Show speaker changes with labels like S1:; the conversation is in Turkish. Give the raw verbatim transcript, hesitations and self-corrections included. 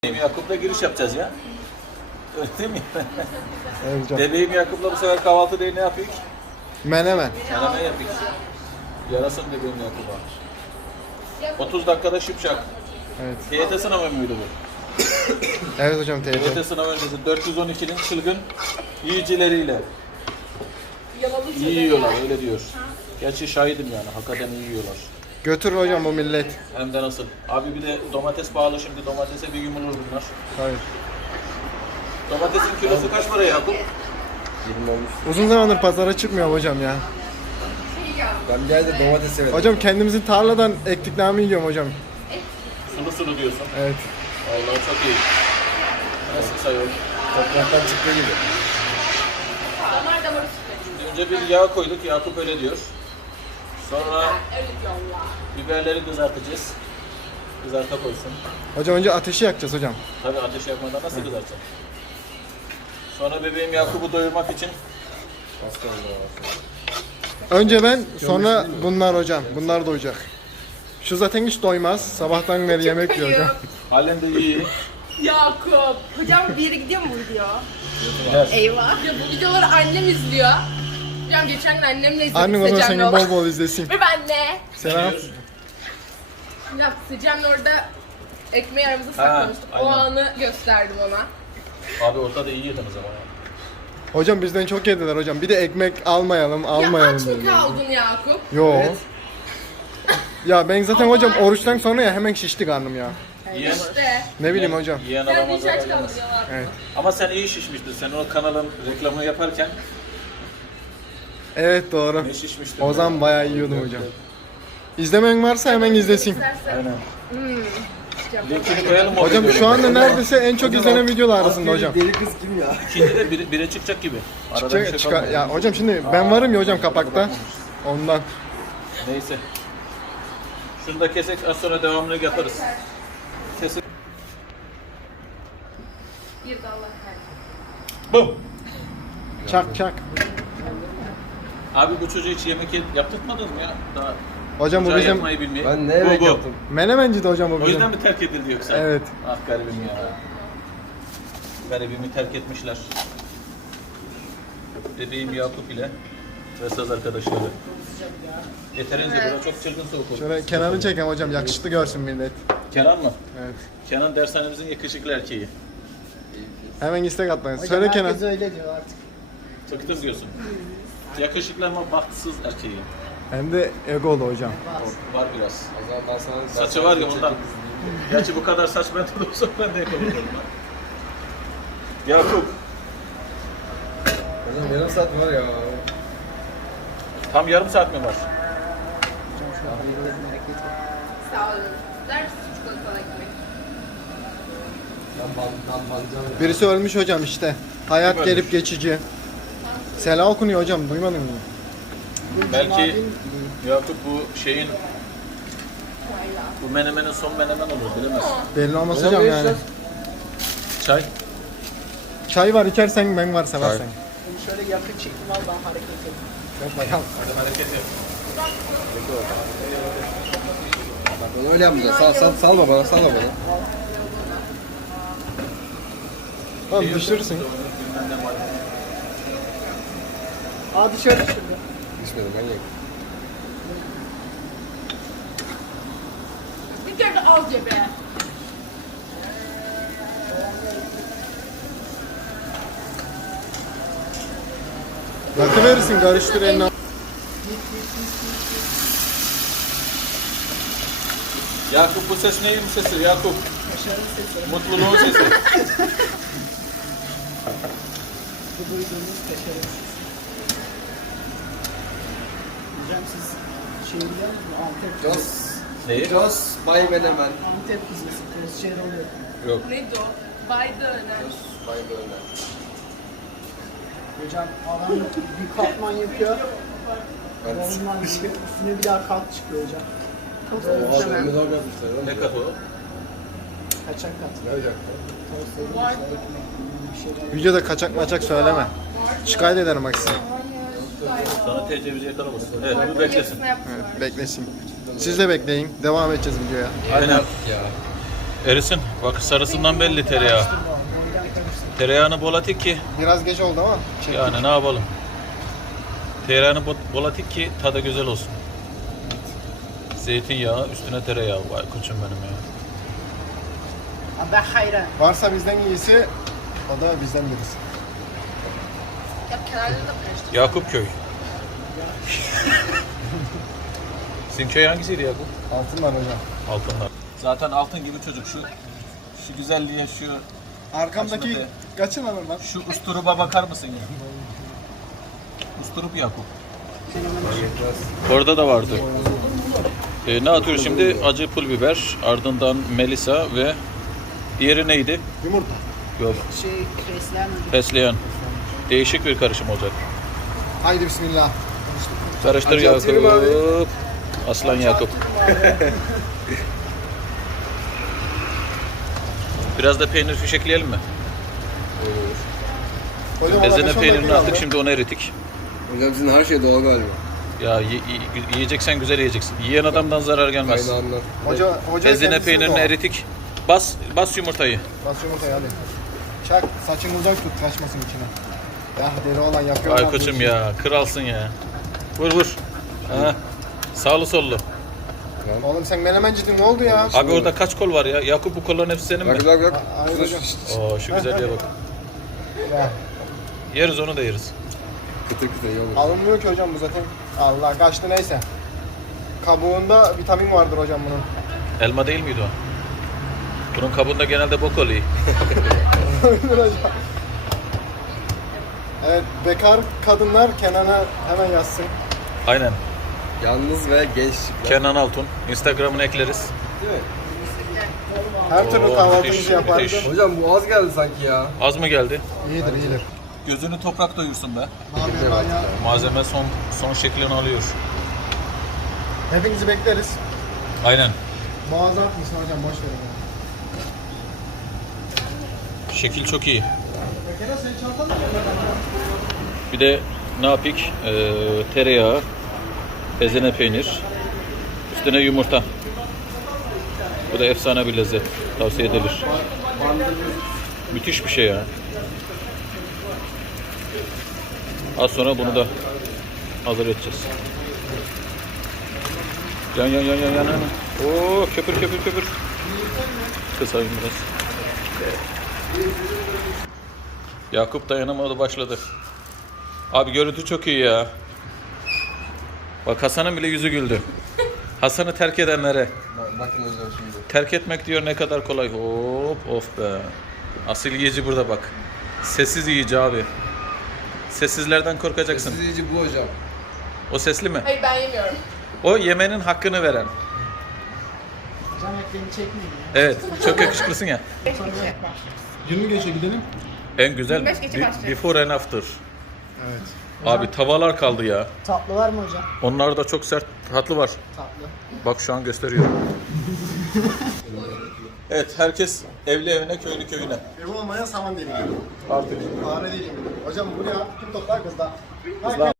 S1: Yakup'la giriş yapacağız ya. Öyle değil mi?
S2: Evet hocam.
S1: Bebeğim Yakup'la bu sefer kahvaltı değil ne yapıyor?
S2: Menemen.
S1: Menemen yapıyor. Yarasın bebeğim Yakup'a. otuz dakikada şıpşak.
S2: Evet.
S1: T Y T sınavı mıydı bu?
S2: Evet hocam
S1: T Y T
S2: teyze.
S1: sınavı öncesi dört yüz on ikinin çılgın yiyicileriyle. İyi yiyorlar öyle diyor. Gerçi şahidim yani hakikaten iyi yiyorlar.
S2: Götür hocam bu millet.
S1: Hem de nasıl. Abi bir de domates pahalı şimdi domatese bir gün bulur bunlar.
S2: Hayır.
S1: Domatesin kilosu kaç para Yakup?
S3: yirmi olmuş.
S2: Uzun zamandır pazara çıkmıyor hocam ya.
S3: Ben bir ayda domates yemedim.
S2: Hocam kendimizin tarladan ektiklerimi yiyorum hocam.
S1: Sulu sulu diyorsun.
S2: Evet.
S1: Vallahi çok iyi. Nasıl sayıyor?
S3: Topraktan çıktığı gibi.
S1: Önce bir yağ koyduk, Yakup öyle diyor. Sonra biberleri kızartacağız. Kızarta koysun.
S2: Hocam önce ateşi yakacağız hocam.
S1: Tabii ateş yakmadan nasıl kızartacak? Sonra bebeğim Yakup'u doyurmak için
S2: Önce ben sonra bunlar hocam. Bunlar doyacak. Şu zaten hiç doymaz. Sabahtan beri yemek yiyor hocam.
S1: halen de iyi.
S4: Yakup. Hocam bir yere gidiyor mu bu video?
S1: Gider.
S4: Eyvah. Ya bu videoları annem izliyor. Hocam geçen gün annemle izledik
S2: Annem o da seni
S4: Secem'le.
S2: bol bol izlesin.
S4: Ve ben de.
S2: Selam.
S4: Ya Secem'le orada ekmeği aramızda saklamıştık. O
S1: aynen.
S4: anı gösterdim ona.
S1: Abi ortada iyi yediniz ama ya.
S2: Hocam bizden çok yediler hocam. Bir de ekmek almayalım,
S4: Ya
S2: almayalım
S4: aç mı
S2: dediler.
S4: kaldın Yakup?
S2: Yo.
S3: Evet.
S2: Ya ben zaten hocam oruçtan sonra ya hemen şişti karnım ya.
S1: Yiyen,
S4: İşte.
S2: Ne bileyim hocam.
S1: yiyen
S4: Sen
S1: adama
S4: hiç
S1: zarar
S4: aç
S1: gelmez.
S4: kaldın diyorlar.
S2: Evet.
S1: Ama sen iyi şişmiştin. Sen o kanalın reklamını yaparken
S2: Evet doğru.
S1: ne şişmiştin?
S2: O zaman bayağı yiyordum hocam. İzlemeyen varsa hemen izlesin.
S4: İstersen.
S1: Aynen.
S4: Hmm.
S1: Linkini koyalım o
S2: Hocam
S1: videoya.
S2: şu anda neredeyse en çok izlenen videolar arasında hocam.
S3: Deli kız kim ya?
S1: İkinci de bire, bire çıkacak gibi. Arada bir
S2: Çıkar,
S1: şey
S2: çıkar,
S1: kalmadı.
S2: ya hocam şimdi ben varım ya hocam kapakta. Ondan.
S1: Neyse. Şunu da kesek az sonra devamını yaparız. Kesik.
S4: Bir de Allah kahretsin.
S1: Bum.
S2: Çak çak.
S1: Abi bu çocuğu hiç yemek ye- yaptırtmadın mı ya? Daha
S2: Hocam bu
S1: çocuğa
S2: bizim
S1: yapmayı bilmiyor.
S3: Ben ne
S1: Bu,
S3: yemek
S1: bu.
S3: yaptım?
S2: menemenci de hocam bu
S1: O
S2: bizim.
S1: yüzden mi terk edildi yoksa?
S2: Evet.
S1: Ah garibim ya. Garibimi terk etmişler. Bebeğim Yakup ile ve saz arkadaşları. Yeterince
S4: Evet.
S1: bura çok çılgın soğuk oldu.
S2: Şöyle kenarını çekelim hocam yakışıklı görsün millet.
S1: Kenan mı?
S2: Evet.
S1: Kenan dershanemizin yakışıklı erkeği.
S2: Hemen istek atmayın. Söyle Kenan.
S5: Herkes öyle diyor artık.
S1: Çıktım diyorsun. Yakışıklı ama bahtsız erkeği.
S2: Hem de egolu hocam.
S1: Var biraz.
S3: O zaman ben sana... ben
S1: Saçı
S3: sana
S1: var ya
S3: bir
S1: ondan. Gerçi bu kadar saç bende de olsa ben de yapabilirim. Yakup.
S3: Hocam yarım saat var ya.
S1: Tam yarım saat mi var?
S4: Sağ olun. Der misin çikolatalı ekmek?
S3: Ben ban, ben banacağım ya.
S2: Birisi ölmüş hocam işte. Hayat
S1: Kim
S2: gelip
S1: ölmüş?
S2: geçici. Sela okunuyor hocam duymadın mı?
S1: Belki Yakup bu şeyin bu menemenin son menemen olur bilemez.
S2: Belli olmaz
S3: Hocam
S2: hocam
S3: ne
S2: yani.
S3: işler?
S1: Çay.
S2: Çay var içersen ben var seversen.
S5: Bunu şöyle yakın çekim al ben hareket edeyim.
S2: Hocam.
S1: Hadi hareket yap.
S3: Ben öyle yapmayacağım. Sal, sal, salma bana, salma bana.
S2: Tamam düşürürsün.
S1: Bilmem ne var.
S5: Aa dışarı şurada.
S3: Düşmedim ben yedim.
S4: Bir kere de al cebe.
S2: Rakı verirsin karıştır eline.
S1: Yakup bu ses neyin sesi Yakup?
S5: Başarılı sesi.
S1: Mutluluğun sesi.
S5: Bu duyduğunuz başarılı sesi. Hocam siz şey biliyor musunuz? Antep
S3: Jos.
S5: kızısı.
S1: Neyi?
S3: Jos, Bay Menemen.
S5: Antep kızısı. Kırışehir oluyor.
S1: Yok.
S4: Neydi o? Baydı öner.
S3: Bay Menemen.
S5: Hocam adam bir katman yapıyor.
S3: Ben
S5: Ondan üstüne bir daha kat çıkıyor hocam.
S3: Oha, ne zor yapmışlar. oğlum.
S1: Ne katı o?
S5: Kaçak kat.
S3: Ne olacak?
S5: Tost edilmiş, bir şeyler.
S2: Videoda kaçak maçak söyleme. Şikayet ederim bak size.
S1: Sana tecavüz yakalamasın. Evet bu beklesin.
S4: Yarısını yaptılar.
S2: Evet, beklesin. Siz de bekleyin. Devam edeceğiz videoya.
S1: Aynen.
S3: Ya.
S1: Erisin. Bak sarısından belli tereyağı. Tereyağını bol atık ki
S2: Biraz geç oldu ama. Çek.
S1: yani ne yapalım. Tereyağını bo- bol atık ki tadı güzel olsun. Zeytinyağı üstüne tereyağı. Vay koçum benim ya.
S5: Ben hayran.
S2: Varsa bizden iyisi, o da bizden birisi.
S4: Ya kenarları da karıştır.
S1: Yakup köy. Sizin köy hangisiydi Yakup?
S2: Altınlar hocam.
S1: Altınlar. Zaten altın gibi çocuk şu şu güzelliğe şu
S2: Arkamdaki
S1: Kaçmadı.
S2: kaçın alır lan?
S1: şu usturuba bakar mısın ya? Usturup Yakup. Orada da vardı. Ee, ne atıyoruz şimdi? Acı pul biber, ardından melisa ve diğeri neydi?
S2: Yumurta.
S1: Yok.
S5: Şey, fesleğen hocam.
S1: Fesleğen. Değişik bir karışım olacak.
S2: Haydi bismillah.
S1: Karıştır
S3: Acı atayım
S1: Yakup. Aslan Yakup. Biraz da peynir fişekleyelim mi?
S2: Hocam, ona
S1: Ezine
S2: beş on
S1: peynirini
S2: dakika
S1: attık,
S2: kaldı.
S1: şimdi onu eritik.
S3: Hocam sizin her şey doğal galiba.
S1: Ya ye- ye- yiyeceksen güzel yiyeceksin. Yiyen adamdan zarar gelmez.
S3: Kaynağından.
S2: Hoca, hoca
S1: Ezine
S2: kendisi
S1: peynirini
S2: de o.
S1: eritik. Bas bas yumurtayı.
S2: Bas yumurtayı hadi. Çak, saçını uzak tut, kaçmasın içine. Ya deli olan yapıyor.
S1: Ay
S2: lan bu
S1: koçum
S2: işi.
S1: ya, kralsın ya. Vur vur. Ha. Sağlı sollu.
S2: Oğlum sen menemenciydin, ne oldu ya?
S1: Abi orada kaç kol var ya? Yakup bu kolların hepsi senin mi?
S3: Bak bak bak.
S2: Hayır
S3: Şuna
S2: hocam.
S3: şşt,
S1: Oo şu güzelliğe bak.
S2: Ya,
S1: Yeriz onu da yeriz.
S3: Kıtır kıtır iyi olur.
S2: alınmıyor ki hocam bu zaten. Allah kaçtı neyse. Kabuğunda vitamin vardır hocam bunun.
S1: Elma değil miydi o? Bunun kabuğunda genelde bok oluyor.
S2: Evet, bekar kadınlar Kenan'a hemen yazsın.
S1: Aynen.
S3: Yalnız ve genç çiftler.
S1: Kenan Altun. Instagram'ını ekleriz.
S3: Değil mi?
S2: Her türlü
S1: Oo, müthiş,
S2: kahvaltımızı yapardı.
S1: müthiş.
S3: Hocam bu az geldi sanki ya.
S1: Az mı geldi?
S2: İyidir, iyidir.
S1: Gözünü toprak doyursun be.
S2: Ne yapıyor lan ya?
S1: Malzeme son son şeklini alıyor.
S2: Hepinizi bekleriz.
S1: Aynen.
S2: Boğaza atmışsın hocam, boş verin.
S1: Şekil çok iyi.
S2: Bekara sen çantan mı?
S1: Bir de ne yapık? Ee, tereyağı, ezine peynir, üstüne yumurta. Bu da efsane bir lezzet. Tavsiye edilir. Müthiş bir şey ya. Az sonra bunu da hazır edeceğiz. Yan yan yan yan yan. yan. Oo köpür köpür köpür. Kısayım biraz. Yakup dayanamadı, başladı. Abi görüntü çok iyi ya. Bak Hasan'ın bile yüzü güldü. Hasan'ı terk edenlere.
S3: Bak- Bakın hocam şimdi.
S1: Terk etmek diyor ne kadar kolay. Hop of be. Asil yiyici burada bak. Sessiz yiyici abi. Sessizlerden korkacaksın.
S3: Siz iyice bu hocam.
S1: O sesli mi?
S4: Hayır ben yemiyorum.
S1: O yemenin hakkını veren.
S5: Hocam hep beni çekmeyin ya.
S1: Evet, çok yakışıklısın ya.
S2: yirmi geçe gidelim.
S1: En güzel
S4: yirmi beş geçe
S1: be-
S4: başlıyor.
S1: before and after.
S2: Evet.
S1: Abi tavalar kaldı ya.
S5: Tatlı var mı hocam?
S1: Onlar da çok sert, tatlı var.
S5: Tatlı.
S1: Bak şu an gösteriyor. Evet, herkes evli evine, köylü köyüne.
S2: Ev olmayan saman deliği.
S1: Artık
S2: Fare deliği. Hocam bu ne ya? Kim toplar kızda?